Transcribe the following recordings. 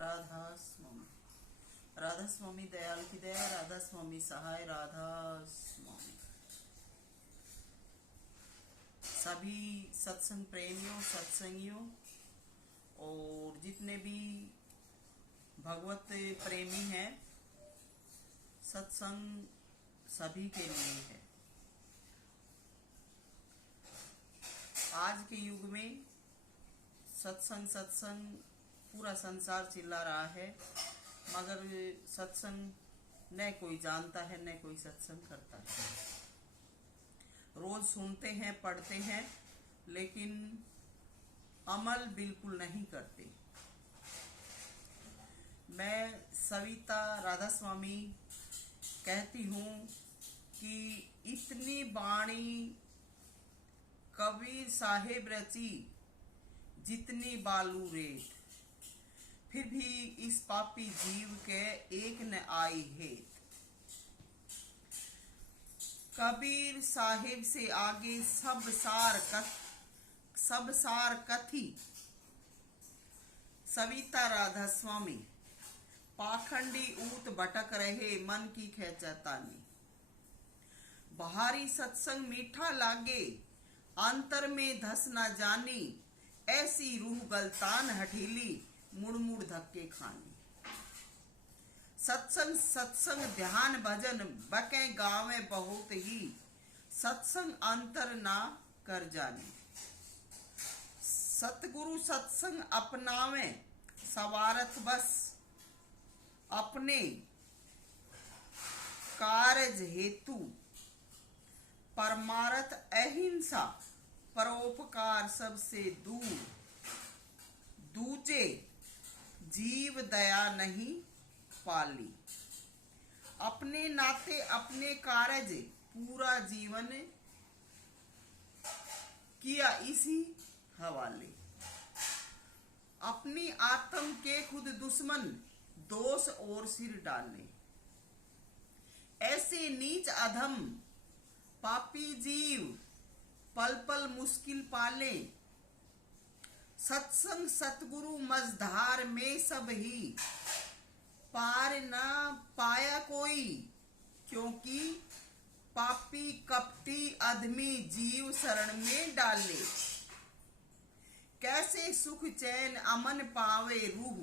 राधा स्वामी, राधा स्वामी दयाल की दया, राधा स्वामी सहाय, राधा स्वामी। सभी सत्संग प्रेमियों, सत्संगियों और जितने भी भगवत प्रेमी हैं, सत्संग सभी के लिए है। आज के युग में सत्संग पूरा संसार चिल्ला रहा है, मगर सत्संग न कोई जानता है, न कोई सत्संग करता है। रोज सुनते हैं, पढ़ते हैं, लेकिन अमल बिल्कुल नहीं करते। मैं सविता राधा स्वामी कहती हूँ कि इतनी बाणी कबीर साहेब रची जितनी बालू रेत, फिर भी इस पापी जीव के एक न आई हेत। कबीर साहेब से आगे सब सार कथी, सविता राधा स्वामी पाखंडी ऊत भटक रहे मन की खेचतानी। बाहरी सत्संग मीठा लागे, अंतर में धस न जानी, ऐसी रूह गलतान हठीली मुड़ मुड़ धक्के खानी। सत्संग ध्यान भजन बके गावे बहुत ही, सत्संग अंतर ना कर जाने। सतगुरु सत्संग अपनावे सवारथ बस, अपने कारज हेतु परमारथ अहिंसा, परोपकार सबसे दूर। दूजे जीव दया नहीं पाली, अपने नाते अपने कारज पूरा जीवन किया इसी हवाले। अपनी आत्म के खुद दुश्मन दोष और सिर डाले, ऐसे नीच अधम पापी जीव पल पल मुश्किल पाले। सत्संग सतगुरु मझधार में सब ही, पार ना पाया कोई, क्योंकि पापी कपटी अधमी जीव शरण में डाले। कैसे सुख चैन अमन पावे रूह,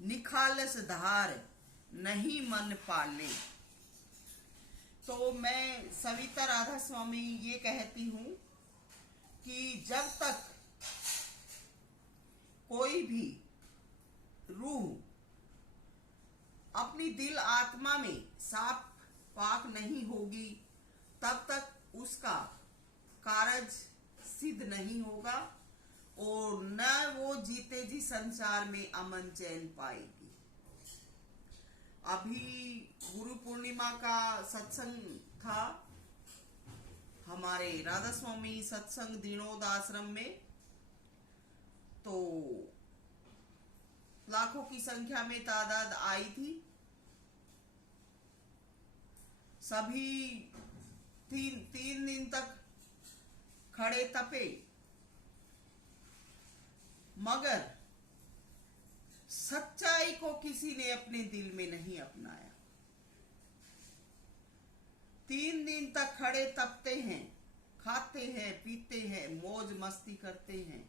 निखालस धार नहीं मन पाले। तो मैं सविता राधा स्वामी ये कहती हूँ कि जब तक कोई भी रूह अपनी दिल आत्मा में साफ पाक नहीं होगी, तब तक उसका कारज सिद्ध नहीं होगा और न वो जीते जी संसार में अमन चैन पाएगी। अभी गुरु पूर्णिमा का सत्संग था हमारे राधा स्वामी सत्संग दीनोद आश्रम में, तो लाखों की संख्या में तादाद आई थी। सभी तीन दिन तक खड़े तपे, मगर सच्चाई को किसी ने अपने दिल में नहीं अपनाया। 3 दिन तक खड़े तपते हैं, खाते हैं, पीते हैं, मौज मस्ती करते हैं,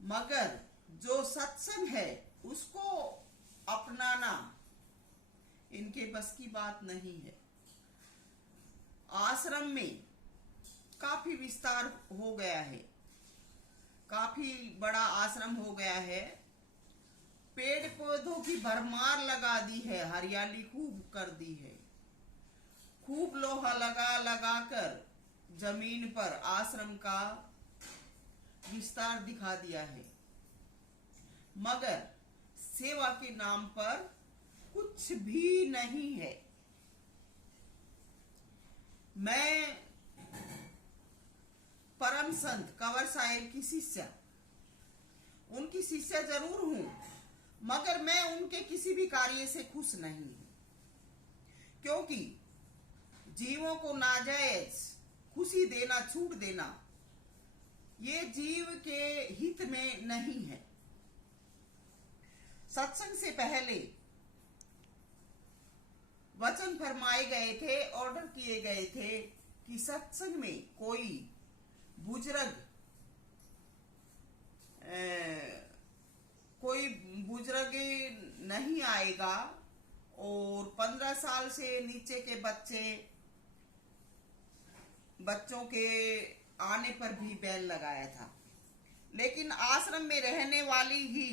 मगर जो सत्संग है उसको अपनाना इनके बस की बात नहीं है। आश्रम में काफी विस्तार हो गया है, काफी बड़ा आश्रम हो गया है, पेड़ पौधों की भरमार लगा दी है, हरियाली खूब कर दी है, खूब लोहा लगा कर जमीन पर आश्रम का विस्तार दिखा दिया है, मगर सेवा के नाम पर कुछ भी नहीं है। मैं परम संत कंवर साहेब की शिष्या, उनकी शिष्या जरूर हूं, मगर मैं उनके किसी भी कार्य से खुश नहीं हूं, क्योंकि जीवों को नाजायज खुशी देना, छूट देना, ये जीव के हित में नहीं है। सत्संग से पहले वचन फरमाए गए थे, ऑर्डर किए गए थे कि सत्संग में कोई बुजुर्ग नहीं आएगा और 15 साल से नीचे के बच्चों के आने पर भी बैन लगाया था। लेकिन आश्रम में रहने वाली ही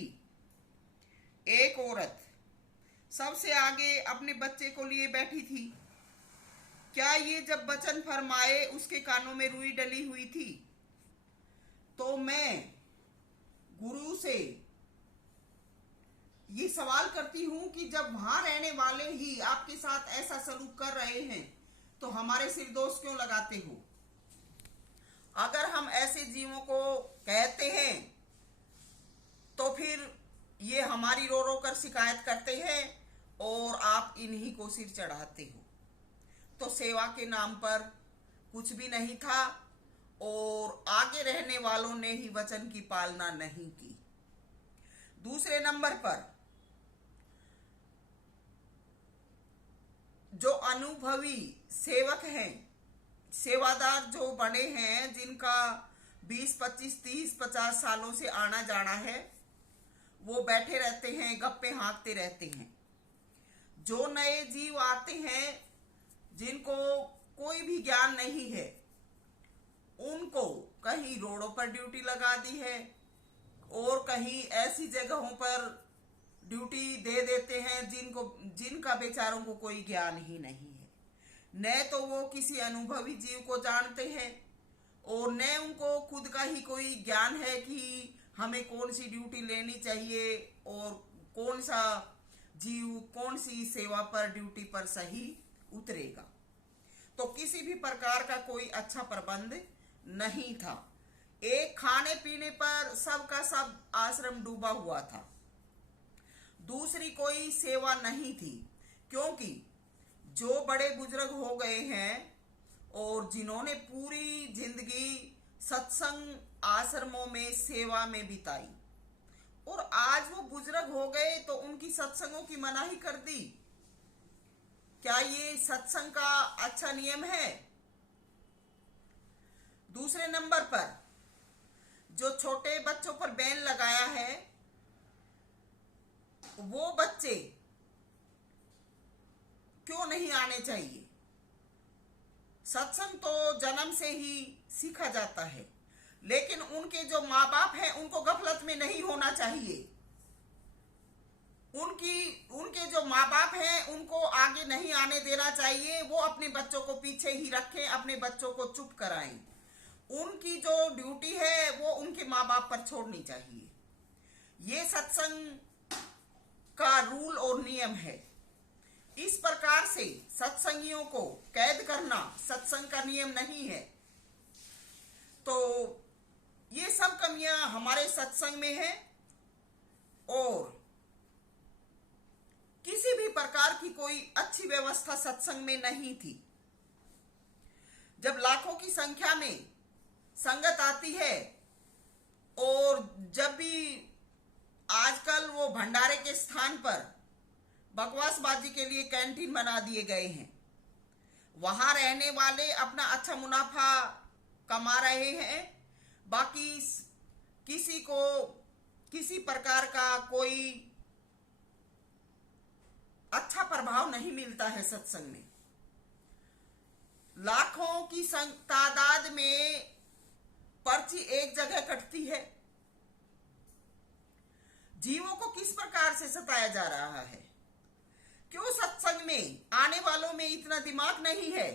एक औरत सबसे आगे अपने बच्चे को लिए बैठी थी। क्या ये जब वचन फरमाए उसके कानों में रुई डली हुई थी? तो मैं गुरु से ये सवाल करती हूं कि जब वहां रहने वाले ही आपके साथ ऐसा सलूक कर रहे हैं तो हमारे सिर दोष क्यों लगाते हो? अगर हम ऐसे जीवों को कहते हैं तो फिर ये हमारी रो रो कर शिकायत करते हैं और आप इन्हीं को सिर चढ़ाते हो। तो सेवा के नाम पर कुछ भी नहीं था और आगे रहने वालों ने ही वचन की पालना नहीं की। दूसरे नंबर पर जो अनुभवी सेवक हैं, सेवादार जो बने हैं, जिनका 20, 25, 30, 50 सालों से आना जाना है, वो बैठे रहते हैं, गप्पे हाँकते रहते हैं। जो नए जीव आते हैं जिनको कोई भी ज्ञान नहीं है, उनको कहीं रोडों पर ड्यूटी लगा दी है और कहीं ऐसी जगहों पर ड्यूटी दे देते हैं जिनका बेचारों को कोई ज्ञान ही नहीं है। न तो वो किसी अनुभवी जीव को जानते हैं और न उनको खुद का ही कोई ज्ञान है कि हमें कौन सी ड्यूटी लेनी चाहिए और कौन सा जीव कौन सी सेवा पर ड्यूटी पर सही उतरेगा। तो किसी भी प्रकार का कोई अच्छा प्रबंध नहीं था। एक खाने पीने पर सबका सब आश्रम डूबा हुआ था। दूसरी कोई सेवा नहीं थी, क्योंकि जो बड़े बुजुर्ग हो गए हैं और जिन्होंने पूरी जिंदगी सत्संग आश्रमों में सेवा में बिताई और आज वो बुजुर्ग हो गए तो उनकी सत्संगों की मनाही कर दी। क्या ये सत्संग का अच्छा नियम है? दूसरे नंबर पर जो छोटे बच्चों पर बैन लगाया है, वो बच्चे क्यों नहीं आने चाहिए? सत्संग तो जन्म से ही सीखा जाता है, लेकिन उनके जो माँ बाप हैं उनको गफलत में नहीं होना चाहिए। उनके जो माँ बाप हैं उनको आगे नहीं आने देना चाहिए। वो अपने बच्चों को पीछे ही रखें, अपने बच्चों को चुप कराएं। उनकी जो ड्यूटी है वो उनके माँ बाप पर छोड़नी चाहिए। ये सत्संग का रूल और नियम है। इस प्रकार से सत्संगियों को कैद करना सत्संग का नियम नहीं है। तो ये सब कमियां हमारे सत्संग में है और किसी भी प्रकार की कोई अच्छी व्यवस्था सत्संग में नहीं थी। जब लाखों की संख्या में संगत आती है और जब भी आजकल वो भंडारे के स्थान पर बकवासबाजी के लिए कैंटीन बना दिए गए हैं, वहां रहने वाले अपना अच्छा मुनाफा कमा रहे हैं, बाकी किसी को किसी प्रकार का कोई अच्छा प्रभाव नहीं मिलता है सत्संग में। लाखों की तादाद में पर्ची एक जगह कटती है। जीवों को किस प्रकार से सताया जा रहा है? क्यों सत्संग में आने वालों में इतना दिमाग नहीं है?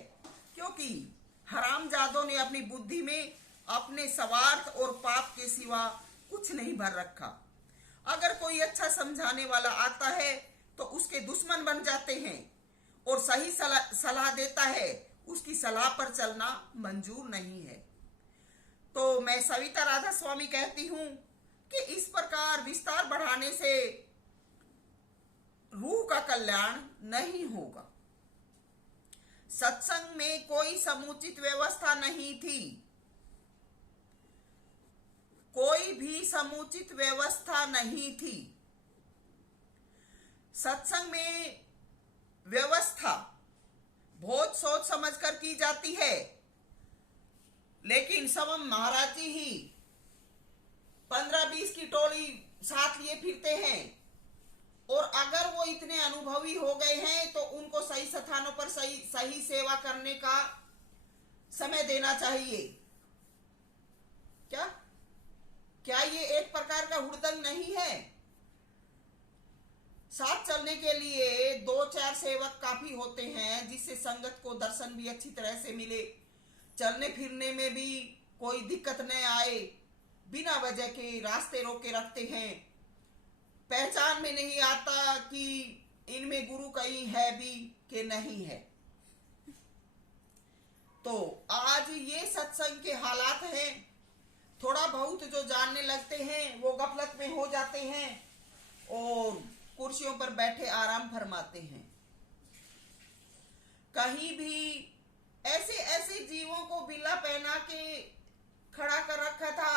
क्योंकि हरामजादों ने अपनी बुद्धि में अपने स्वार्थ और पाप के सिवा कुछ नहीं भर रखा। अगर कोई अच्छा समझाने वाला आता है तो उसके दुश्मन बन जाते हैं और सही सलाह देता है, उसकी सलाह पर चलना मंजूर नहीं है। तो मैं सविता राधा स्वामी कहती हूं कि इस प्रकार विस्तार बढ़ाने से रूह का कल्याण नहीं होगा। सत्संग में कोई समुचित व्यवस्था नहीं थी, कोई भी समुचित व्यवस्था नहीं थी। सत्संग में व्यवस्था बहुत सोच समझकर की जाती है, लेकिन सब महाराज जी ही 15-20 की टोली साथ लिए फिरते हैं, और अगर वो इतने अनुभवी हो गए हैं तो उनको सही स्थानों पर सही सेवा करने का समय देना चाहिए। क्या ये एक प्रकार का हुड़दंग नहीं है? साथ चलने के लिए 2-4 सेवक काफी होते हैं, जिससे संगत को दर्शन भी अच्छी तरह से मिले, चलने फिरने में भी कोई दिक्कत न आए। बिना वजह के रास्ते रोके रखते हैं, पहचान में नहीं आता कि इनमें गुरु कहीं है भी कि नहीं है। तो आज ये सत्संग के हालात हैं। थोड़ा बहुत जो जानने लगते हैं वो गफलत में हो जाते हैं और कुर्सियों पर बैठे आराम फरमाते हैं। कहीं भी ऐसे ऐसे जीवों को बिल्ला पहना के खड़ा कर रखा था,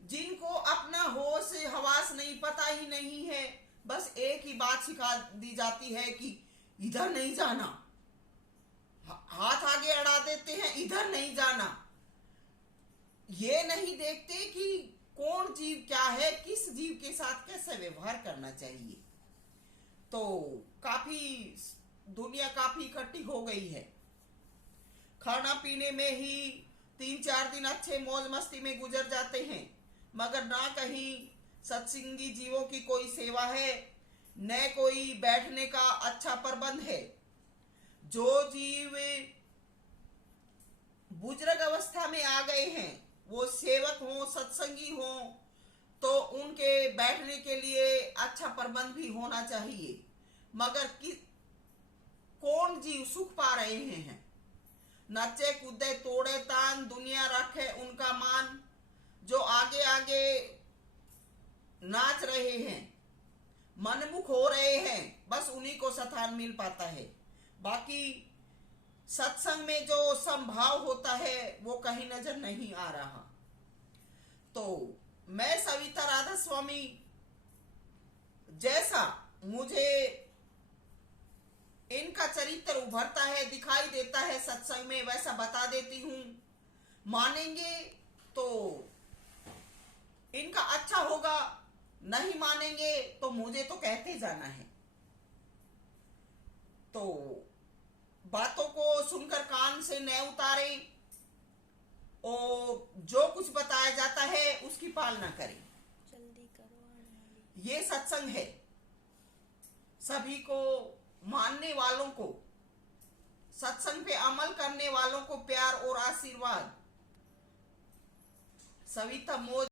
जिनको अपना होश हवास नहीं, पता ही नहीं है। बस एक ही बात सिखा दी जाती है कि इधर नहीं जाना, हाथ आगे अड़ा देते हैं, इधर नहीं जाना। ये नहीं देखते कि कौन जीव क्या है, किस जीव के साथ कैसे व्यवहार करना चाहिए। तो दुनिया काफी इकट्ठी हो गई है। खाना पीने में ही 3-4 दिन अच्छे मौज मस्ती में गुजर जाते हैं, मगर ना कहीं सत्संगी जीवों की कोई सेवा है, न कोई बैठने का अच्छा प्रबंध है। जो जीव बुजुर्ग अवस्था में आ गए हैं, वो सेवक हो, सत्संगी हो, तो उनके बैठने के लिए अच्छा प्रबंध भी होना चाहिए। मगर कौन जीव सुख पा रहे हैं? नचे कूदे तोड़े तान, दुनिया रखे उनका मान, जो आगे आगे नाच रहे हैं, मनमुख हो रहे हैं, बस उन्हीं को स्थान मिल पाता है। बाकी सत्संग में जो संभाव होता है वो कहीं नजर नहीं आ रहा। तो मैं सविता राधा स्वामी, जैसा मुझे इनका चरित्र उभरता है, दिखाई देता है सत्संग में, वैसा बता देती हूँ। मानेंगे तो इनका अच्छा होगा, नहीं मानेंगे तो मुझे तो कहते जाना है। तो बातों को सुनकर कान से न उतारें और जो कुछ बताया जाता है उसकी पालना करें। जल्दी करो। ये सत्संग है। सभी को, मानने वालों को, सत्संग पे अमल करने वालों को प्यार और आशीर्वाद। सविता मोज